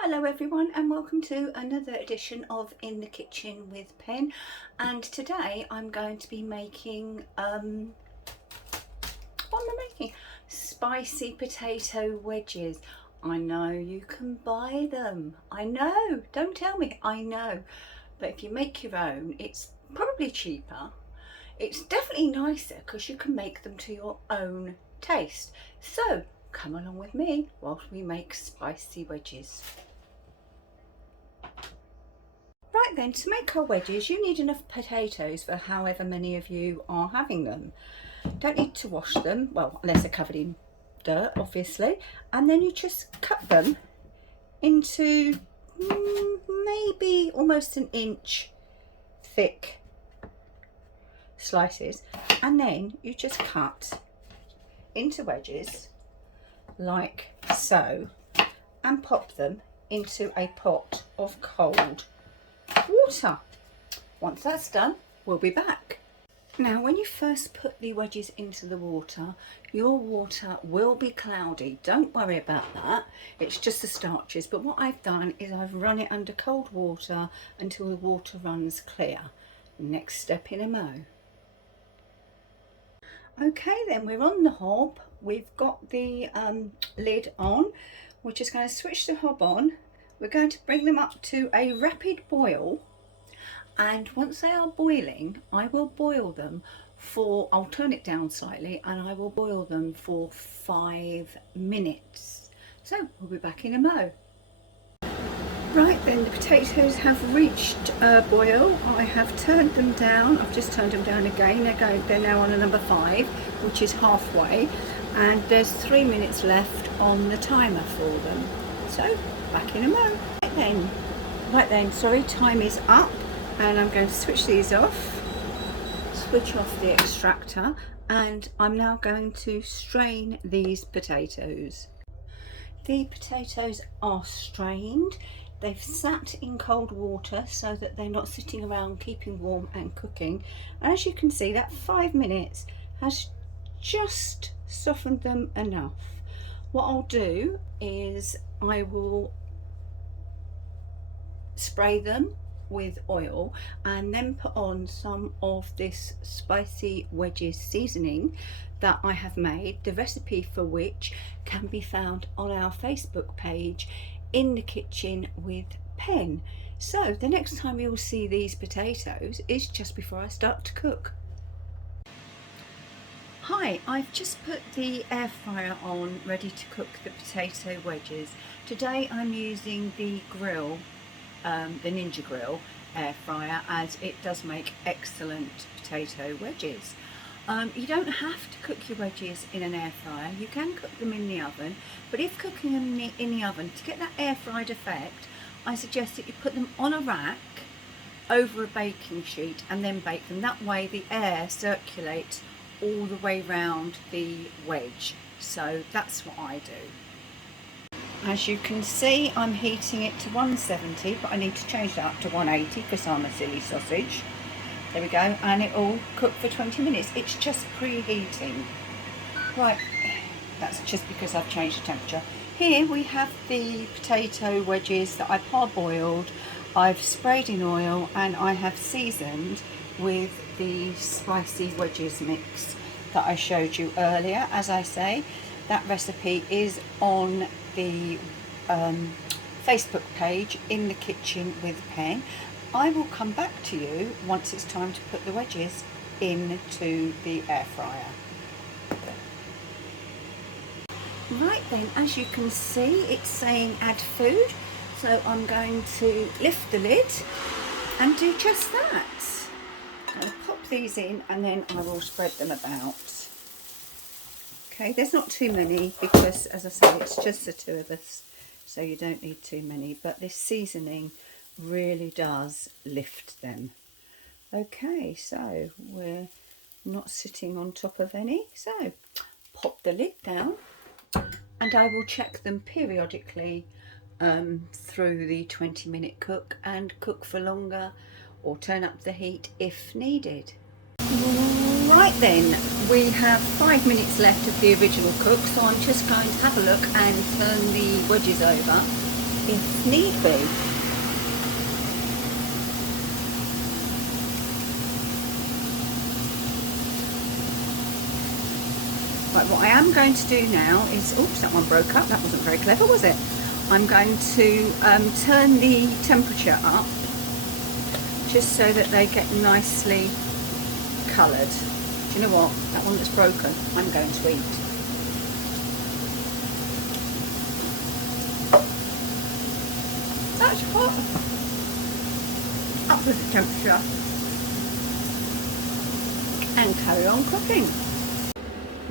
Hello everyone and welcome to another edition of In the Kitchen with Pen, and today I'm going to be making what am I making? Spicy potato wedges. I know you can buy them, I know, don't tell me, I know, but if you make your own it's probably cheaper. It's definitely nicer because you can make them to your own taste. So come along with me whilst we make spicy wedges. Right then, to make our wedges you need enough potatoes for however many of you are having them. Don't need to wash them, well, unless they're covered in dirt obviously, and then you just cut them into maybe almost an inch thick slices, and then you just cut into wedges like so and pop them into a pot of cold water. Once that's done, we'll be back. Now, when you first put the wedges into the water, your water will be cloudy. Don't worry about that. It's just the starches. But what I've done is I've run it under cold water until the water runs clear. Next step in a mo. Okay, then we're on the hob. We've got the lid on. We're just going to switch the hob on. We're going to bring them up to a rapid boil, and once they are boiling I will boil them for, I'll turn it down slightly, and I will boil them for 5 minutes. So we'll be back in a mo. Right then, the potatoes have reached a boil. I have turned them down. I've just turned them down again. They're now on a number 5, which is halfway, and there's 3 minutes left on the timer for them. So back in a mo. Right then, sorry, time is up, and I'm going to switch these off, switch off the extractor, and I'm now going to strain these potatoes. The potatoes are strained. They've sat in cold water so that they're not sitting around keeping warm and cooking, and as you can see, that 5 minutes has just softened them enough. What I'll do is I will spray them with oil and then put on some of this spicy wedges seasoning that I have made, the recipe for which can be found on our Facebook page, In the Kitchen with Pen. So the next time you'll see these potatoes is just before I start to cook. Hi, I've just put the air fryer on, ready to cook the potato wedges. Today I'm using the grill, the Ninja Grill air fryer, as it does make excellent potato wedges. You don't have to cook your wedges in an air fryer, you can cook them in the oven, but if cooking them in the oven, to get that air fried effect, I suggest that you put them on a rack over a baking sheet and then bake them. That way the air circulates all the way round the wedge. So that's what I do. As you can see, I'm heating it to 170, but I need to change that up to 180 because I'm a silly sausage. There we go, and it will cook for 20 minutes. It's just preheating. Right, that's just because I've changed the temperature. Here we have the potato wedges that I parboiled. I've sprayed in oil and I have seasoned with the spicy wedges mix that I showed you earlier. As I say, that recipe is on the Facebook page, In the Kitchen with Pen. I will come back to you once it's time to put the wedges into the air fryer. Right then, as you can see, it's saying add food, so I'm going to lift the lid and do just that. I'll pop these in and then I will spread them about. Okay, there's not too many because, as I say, it's just the two of us, so you don't need too many, but this seasoning really does lift them. Okay, so we're not sitting on top of any, so pop the lid down and I will check them periodically through the 20-minute cook and cook for longer or turn up the heat if needed. Right then, we have 5 minutes left of the original cook, so I'm just going to have a look and turn the wedges over if need be. Right, what I am going to do now is, oops, that one broke up, that wasn't very clever, was it? I'm going to turn the temperature up just so that they get nicely coloured. Do you know what? That one that's broken, I'm going to eat. That's hot. Up with the temperature and carry on cooking.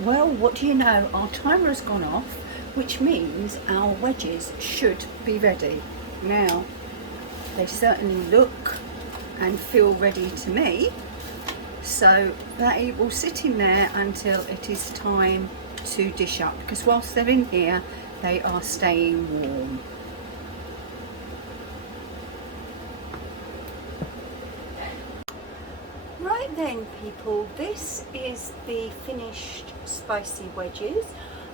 Well, what do you know? Our timer has gone off, which means our wedges should be ready. Now, they certainly look and feel ready to me, so they will sit in there until it is time to dish up, because whilst they're in here, they are staying warm. Right then, people, this is the finished spicy wedges.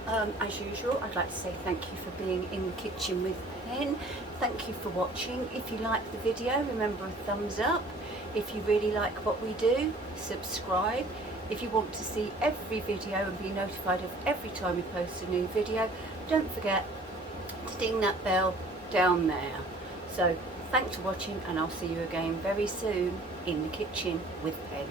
As usual, I'd like to say thank you for being in the kitchen with Pen. Thank you for watching. If you like the video, remember a thumbs up. If you really like what we do, subscribe. If you want to see every video and be notified of every time we post a new video, don't forget to ding that bell down there. So thanks for watching, and I'll see you again very soon in the kitchen with Pen.